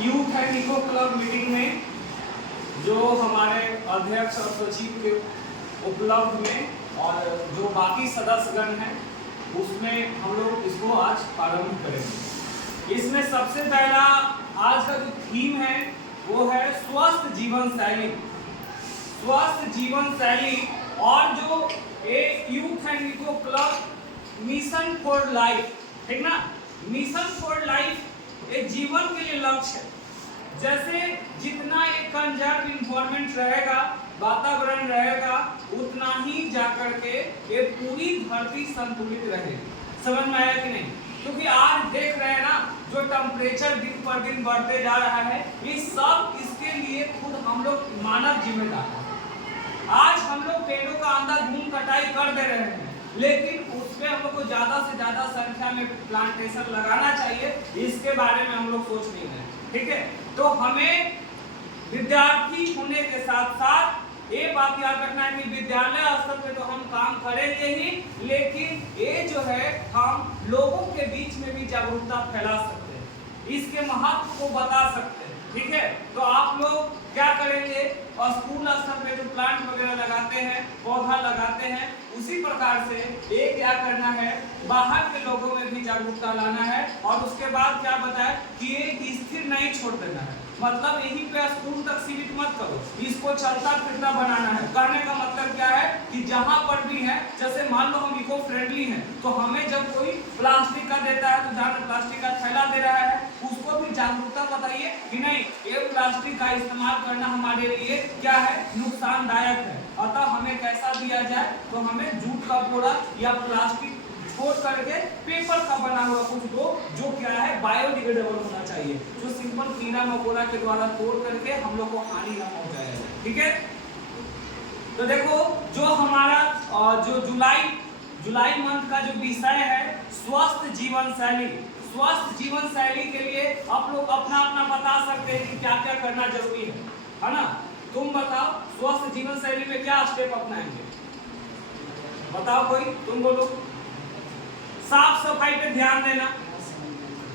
Youth and eco club meeting में जो हमारे अध्यक्ष और सचिव के उपलब्ध में और जो बाकी सदस्यगण हैं उसमें हम लोग इसको आज प्रारंभ करेंगे। इसमें सबसे पहला आज का जो थीम है वो है स्वस्थ जीवन शैली। स्वस्थ जीवन शैली और जो एक youth and eco club mission for life, ठीक ना, मिशन फॉर लाइफ एक जीवन के लिए लक्ष्य है। जैसे जितना एक कंजर्व इन्वायरमेंट रहेगा, वातावरण रहेगा, उतना ही जाकर के ये पूरी धरती संतुलित रहेगी। समझ में आया कि नहीं? क्योंकि आज देख रहे हैं ना जो टेम्परेचर दिन पर दिन बढ़ते जा रहा है, ये सब इसके लिए खुद हम लोग मानव जिम्मेदार है। आज हम लोग पेड़ों का अंधाधुंध कटाई कर दे रहे हैं, लेकिन उसमें हम लोग को ज्यादा से ज्यादा संख्या में प्लांटेशन लगाना चाहिए, इसके बारे में हम लोग सोच नहीं रहे। ठीक है, तो हमें विद्यार्थी होने के साथ साथ ये बात याद रखना है कि विद्यालय स्तर पे तो हम काम करेंगे ही, लेकिन ये जो है हम लोगों के बीच में भी जागरूकता फैला सकते हैं, इसके महत्व को बता सकते हैं। ठीक है, तो आप लोग क्या करेंगे, और स्कूल स्तर पे जो प्लांट वगैरह लगाते हैं, पौधा लगाते हैं, उसी प्रकार से ये क्या करना है, बाहर के लोगों में भी जागरूकता लाना है। और उसके बाद क्या बताया कि ये स्थिर नहीं छोड़ देना है, मतलब यहीं पे स्कूल तक सीमित मत करो, इसको चलता फिरता बनाना है। कहने का मतलब क्या है कि जहां पर भी है, जैसे मान लो हम इको फ्रेंडली हैं, तो हमें जब कोई प्लास्टिक का देता है तो जहाँ प्लास्टिक का थैला दे रहा है उसको भी जागरूकता बताइए कि नहीं, ये प्लास्टिक का इस्तेमाल करना हमारे लिए क्या है, नुकसानदायक है। अतः हमें कैसा दिया जाए, तो हमें जूट का बोरा या प्लास्टिक छोड़ करके पेपर का बना हुआ कुछ दो, जो क्या है बायोडिग्रेडेबल होना चाहिए, जो सिंपल कीड़ा मकोड़ा के द्वारा तोड़ करके हम लोग को हानि न पहुंचाए। ठीक है, तो देखो जो हमारा जो जुलाई मंथ का जो विषय है स्वस्थ जीवन शैली। स्वस्थ जीवन शैली के लिए आप लोग अपना अपना बता सकते हैं कि क्या क्या करना जरूरी है ना? तुम बताओ स्वस्थ जीवन शैली में क्या स्टेप अपनाएंगे, बताओ कोई, तुम बोलो। साफ सफाई पे ध्यान देना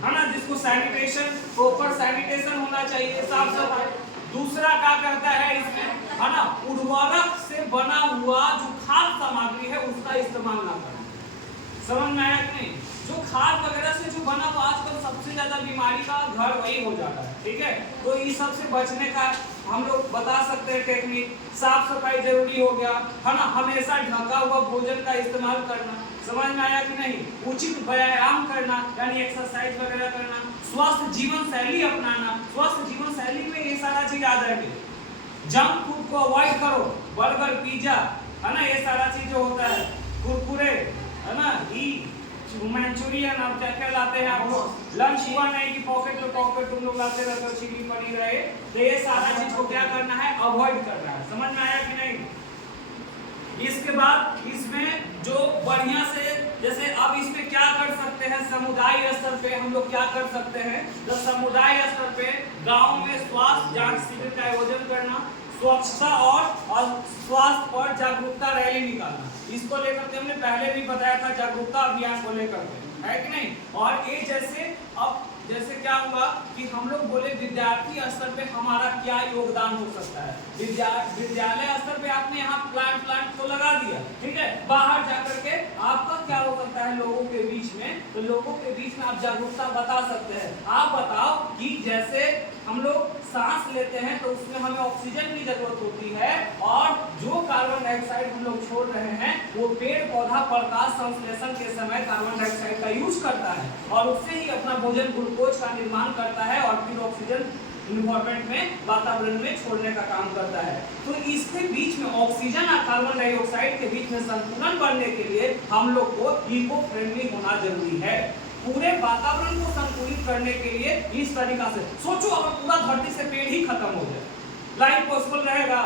है ना, जिसको सैनिटेशन, प्रॉपर सैनिटेशन होना चाहिए, साफ सफाई। दूसरा क्या करता है इसमें, है ना, उर्वरक से बना हुआ जो खाद सामग्री है उसका इस्तेमाल ना करना। समझ में आया कि नहीं? जो खाद वगैरह से जो बना हुआ आजकल सबसे ज्यादा बीमारी का घर वही हो जाता है। ठीक है, तो इस सब से बचने का हम लोग बता सकते हैं टेक्निक। साफ सफाई जरूरी हो गया, है ना, हमेशा ढका हुआ भोजन का इस्तेमाल करना। समझ में आया कि नहीं? उचित व्यायाम करना, यानी एक्सरसाइज वगैरह करना, स्वस्थ जीवन शैली अपनाना। स्वस्थ जीवन शैली में ये सारा चीज आ जाएंगे। जंक फूड को अवॉइड करो, बर्गर, पिज्जा, है ना, ये सारा चीज जो होता है, कुरकुरे, है ना, मंचूरियन, आप क्या क्या लाते हैं आप लोग, लंच हुआ नहीं कि पॉकेट में पॉकेट तुम लोग लाते रहते हो, चिली पनीर रहे, तो ये सारा चीज को क्या करना है, अवॉइड करना है। समझ में आया कि नहीं? इसके बाद इसमें जो बढ़िया से, जैसे अब इसमें क्या कर सकते हैं, समुदाय स्तर पे हम लोग क्या कर सकते हैं, तो समुदाय स्तर पे गांव में स्वास्थ्य जांच शिविर का आयोजन करना, स्वच्छता और स्वास्थ्य पर जागरूकता रैली निकालना। इसको लेकर के हमने पहले भी बताया था, जागरूकता अभियान को लेकर के, है कि नहीं? और ये जैसे अब जैसे क्या हुआ कि हम लोग बोले विद्यार्थी स्तर पे हमारा क्या योगदान हो सकता है। विद्यालय स्तर पे आपने यहाँ प्लांट तो लगा दिया, ठीक है, बाहर जाकर के आपका क्या हो सकता है लोगों के बीच में, तो लोगों के बीच में आप जागरूकता बता सकते हैं। आप बताओ कि जैसे हम लोग सांस लेते हैं तो उसमें हमें ऑक्सीजन की जरूरत होती है, और जो कार्बन डाइऑक्साइड हम लोग छोड़ रहे हैं वो पेड़ पौधा प्रकाश संश्लेषण के समय कार्बन डाइऑक्साइड का यूज करता है, और उससे ही अपना भोजन ग्लूकोज का निर्माण करता है, और फिर ऑक्सीजन इन्वायरमेंट में, वातावरण में छोड़ने का काम करता है। तो इसके बीच में ऑक्सीजन और कार्बन डाइऑक्साइड के बीच में संतुलन बनने के लिए हम लोग को इको फ्रेंडली होना जरूरी है। पूरे वातावरण को संतुलित करने के लिए इस तरीका से सोचो, अगर पूरा धरती से पेड़ ही खत्म हो जाए, लाइफ पॉसिबल रहेगा?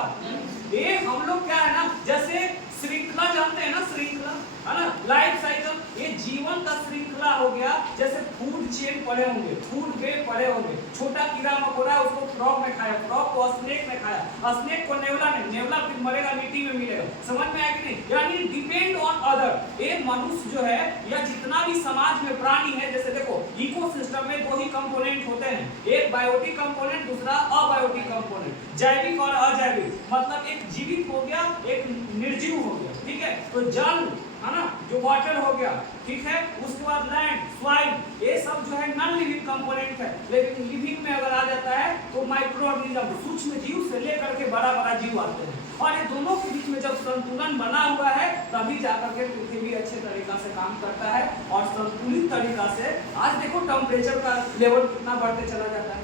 ये हम लोग क्या है ना, जैसे श्रृंखला जानते हैं ना, श्रृंखला, है ना, लाइफ साइकिल, ये जीवन का श्रृंखला पतला हो गया, जैसे फूड चेन पड़े होंगे, फूड वेब पड़े होंगे, छोटा कीड़ा मकोड़ा उसको फ्रॉग ने खाया, फ्रॉग को स्नेक ने खाया, स्नेक को नेवला ने, नेवला फिर मरेगा, मिट्टी में मिलेगा। समझ में आया कि नहीं? यानी डिपेंड ऑन अदर। एक मनुष्य जो है या जितना भी समाज में प्राणी है, जैसे देखो इकोसिस्टम में दो ही कंपोनेंट होते हैं, एक बायोटिक कंपोनेंट, दूसरा अबायोटिक कंपोनेंट, जैविक और अजैविक। मतलब एक जीवित हो गया, एक निर्जीव हो गया, ठीक है? तो जल है ना, जो वाटर हो गया, ठीक है, उसके बाद लैंड, सॉइल, ये सब जो है नॉन लिविंग कंपोनेंट है। लेकिन लिविंग में अगर आ जाता है तो माइक्रो ऑर्गेनिज्म, सूक्ष्म जीव से लेकर के बड़ा बड़ा जीव आते हैं, और ये दोनों के बीच में जब संतुलन बना हुआ है तभी जाकर के पृथ्वी अच्छे तरीका से काम करता है। और संतुलित तरीका से आज देखो टेम्परेचर का लेवल कितना बढ़ते चला जाता है,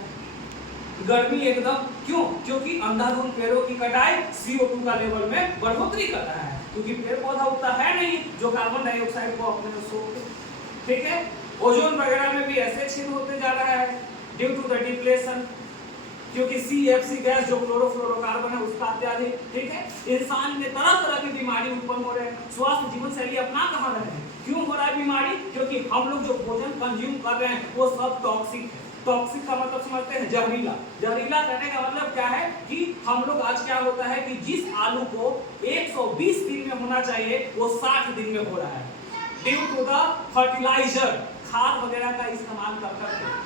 गर्मी एकदम, क्यों? क्योंकि अंधाधुंध पेड़ों की कटाई CO2 का लेवल में बढ़ोतरी कर रहा है, क्योंकि पेड़ पौधा उगता है नहीं जो कार्बन डाइऑक्साइड को अपने में सोखते, ठीक है? ओजोन वगैरह में भी ऐसे छेद होते जा रहा है ड्यू टू द डिप्लेशन, क्योंकि CFC गैस जो क्लोरोफ्लोरोकार्बन है उसका अत्याधिक, ठीक है? इंसान में तरह तरह की बीमारी उत्पन्न हो रहे हैं। स्वास्थ्य जीवन शैली अपना कहाँ रहे हैं? क्यों हो रहा है बीमारी? क्योंकि हम लोग जो भोजन कंज्यूम कर रहे हैं वो सब टॉक्सिक है। टॉक्सिक का मतलब समझते हैं, जहरीला। जहरीला कहने का मतलब क्या है कि हम लोग आज क्या होता है कि जिस आलू को 120 दिन में होना चाहिए वो 60 दिन में हो रहा है, ड्यू टू द फर्टिलाइजर, खाद वगैरह का इस्तेमाल करके।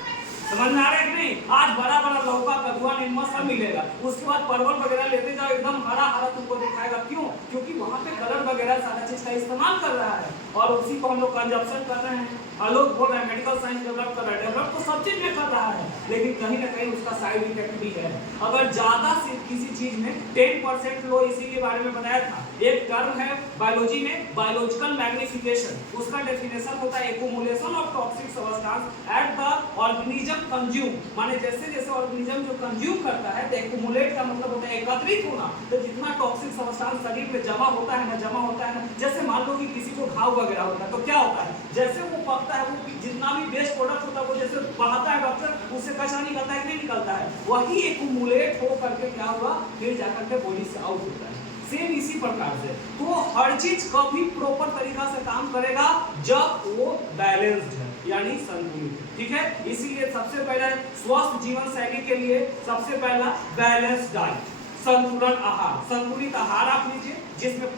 समझ में आ रहा है कि नहीं? आज बड़ा बड़ा लौका, कदुआ, निम्मा सब मिलेगा, उसके बाद परवल वगैरह लेते जाओ एकदम हरा हरा तुमको दिखाएगा। क्यों? क्योंकि वहाँ पे कलर वगैरह सारा चीज का इस्तेमाल कर रहा है और उसी को हम लोग कंजप्शन कर रहे हैं। लोग बोल रहे हैं मेडिकल साइंस डेवलप कर रहा है, डेवलप तो सब चीज में कर रहा है, लेकिन कहीं ना कहीं उसका साइड इफेक्ट भी है। अगर ज्यादा से किसी चीज में 10% लो, इसी के बारे में बताया था, एक टर्म है बायोलॉजी में बायोलॉजिकल मैग्निफिकेशन, उसका डेफिनेशन होता है accumulation of toxic substance at the organism consume. माने जैसे जैसे ऑर्गेनिज्म जो कंज्यूम करता है, तो एक्युमुलेट का मतलब होता है एकत्रित होना, तो जितना टॉक्सिक सब्सटेंस शरीर में जमा होता है ना, जैसे मान लो कि किसी को घाव वगैरह होता है तो क्या होता है, जैसे वो पकता है, वो जितना भी वेस्ट प्रोडक्ट होता है वो जैसे बहाता है डॉक्टर, उससे कचरा निकलता है कि नहीं निकलता है, वही एक्युमुलेट हो करके क्या हुआ, फिर जाकर के बॉडी से आउट होता है। सेम इसी प्रकार से तो हर चीज कभी प्रॉपर तरीका से काम करेगा जब वो बैलेंस्ड है, यानी संतुलित, ठीक है? इसीलिए सबसे पहले स्वस्थ जीवन शैली के लिए सबसे पहला बैलेंस्ड डाइट, संतुलन आहार, संतुलित आहार आप लीजिए जिसमें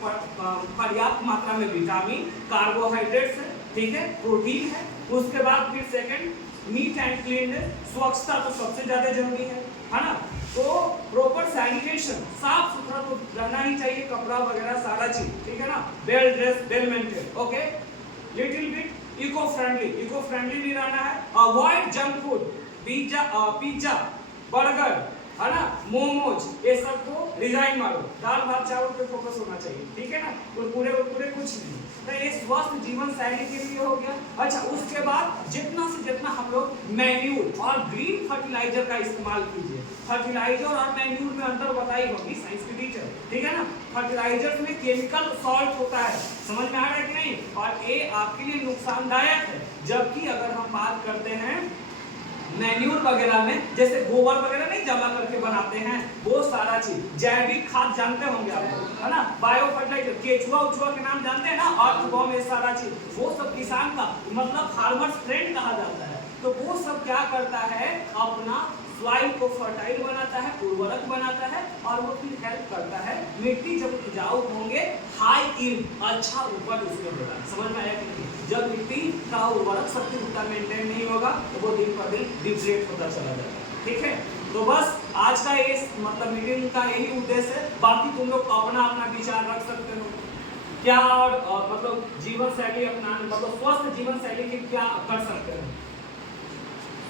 पर्याप्त मात्रा में विटामिन, कार्बोहाइड्रेट्स है, ठीक है, प्रोटीन है। उसके बाद फिर सेकंड नीट एंड क्लीननेस, स्वच्छता तो सबसे ज्यादा जरूरी है ना? तो प्रॉपर सैनिटेशन, साफ सुथरा तो रहना ही चाहिए, कपड़ा वगैरह सारा चीज, ठीक है ना? Well dress, well maintain, okay? Little bit eco friendly भी रहना है। Avoid junk food, pizza, burger, है ना, मोमोज, ये सब को रिजाइन मारो, दाल भात चावल पे फोकस होना चाहिए, ठीक है ना? कुरकुरे कुछ नहीं। तो ये स्वस्थ जीवन शैली के लिए हो गया। अच्छा, उसके बाद जितना से जितना हम लोग मैन्यूर और ग्रीन फर्टिलाइजर का इस्तेमाल कीजिए। फर्टिलाइजर और मैन्यूर में अंतर बताई होगी साइंस की टीचर, ठीक है ना? फर्टिलाइजर में केमिकल सॉल्ट होता है, समझ में आ रहा है कि नहीं? और ये आपके लिए नुकसानदायक है। जबकि अगर हम बात करते हैं मैन्यूर वगैरह में, जैसे गोबर वगैरह नहीं जमा करके बनाते हैं, वो सारा चीज जैविक खाद जानते होंगे आप लोग, है ना? बायो फर्टिलाइजर, केचुआ उचुआ के नाम जानते हैं ना? और में सारा चीज वो सब किसान का मतलब फार्मर्स फ्रेंड कहा जाता है। तो वो सब क्या करता है, अपना सॉइल को फर्टाइल बनाता है, उर्वरक बनाता है, और वो फिर हेल्प करता है मिट्टी जब उपजाऊ होंगे, हाई यील्ड, अच्छा उपज उसमें होगा। समझ में आया कि नहीं? जब मिट्टी का उर्वरक शक्ति उतना मेंटेन नहीं होगा तो वो दिन पर दिन डिप्लेट होता चला जाएगा, ठीक है? तो बस आज का ये मतलब मीटिंग का यही उद्देश्य है। बाकी तुम लोग अपना अपना विचार रख सकते हो क्या, और मतलब जीवन शैली अपना, मतलब स्वस्थ जीवन शैली के क्या कर सकते हैं।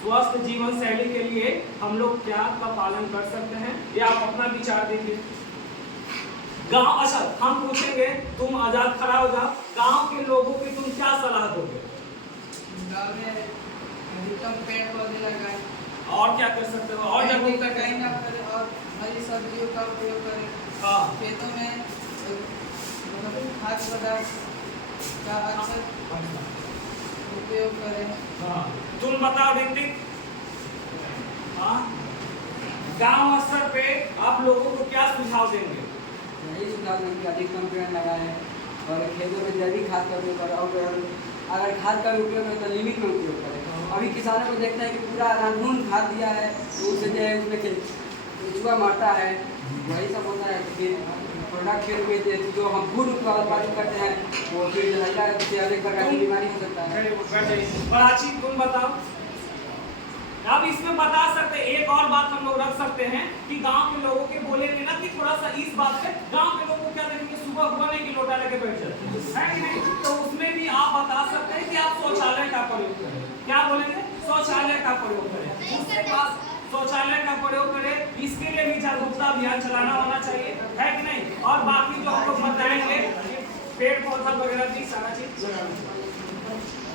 स्वस्थ जीवन शैली के लिए हम लोग क्या का पालन कर सकते हैं, ये आप अपना विचार दीजिए। गांव, अच्छा हम पूछेंगे, तुम आजाद खड़ा हो जाओ, गांव के लोगों की तुम क्या सलाह दोगे? गांव में अधिकतम पेड़ पौधे लगाएं, और क्या कर सकते हो, और जगहों पे कटाई ना करें और हरी सब्जियों का उपयोग करें। हाँ, खेतों में खाद्य पदार्थ का अक्सर उपयोग करें। हाँ, तुम बताओ डिंडी। हाँ, गांव स्तर पे आप लोगों को क्या सुझाव देंगे? यही सुझाव देंगे अधिकतम पेड़ लगाएं और खेतों में जैविक खाद का उपयोग करें और अगर खाद का उपयोग है तो लिमिट में उपयोग करें। अभी किसानों को देखते हैं कि पूरा अंधाधुंध खाद दिया है तो उससे जो है उसमें केंचुआ मारता है, वही सब होता है। फिर प्रोडक्ट के रूप में जो हम फूड उत्पादन करते हैं वो फिर जहरीला से अनेक प्रकार की बीमारी हो सकता है। प्राची तुम बताओ। अब इसमें बता सकते एक और बात हम लोग रख सकते हैं कि गांव के लोगों के बोलेंगे ना कि थोड़ा सा इस बात पे गांव के लोगों को क्या देखेंगे, सुबह हुआ नहीं कि लोटा लेके बैठ जाते हैं, है कि नहीं? तो उसमें भी आप बता सकते हैं कि आप शौचालय का प्रयोग करें। क्या बोलेंगे? शौचालय का प्रयोग करें, उसके पास शौचालय का प्रयोग करें। इसके लिए भी जागरूकता अभियान चलाना होना चाहिए, है कि नहीं? और बाकी जो हम लोग बताएंगे पेड़ पौधा वगैरह की सारा चीज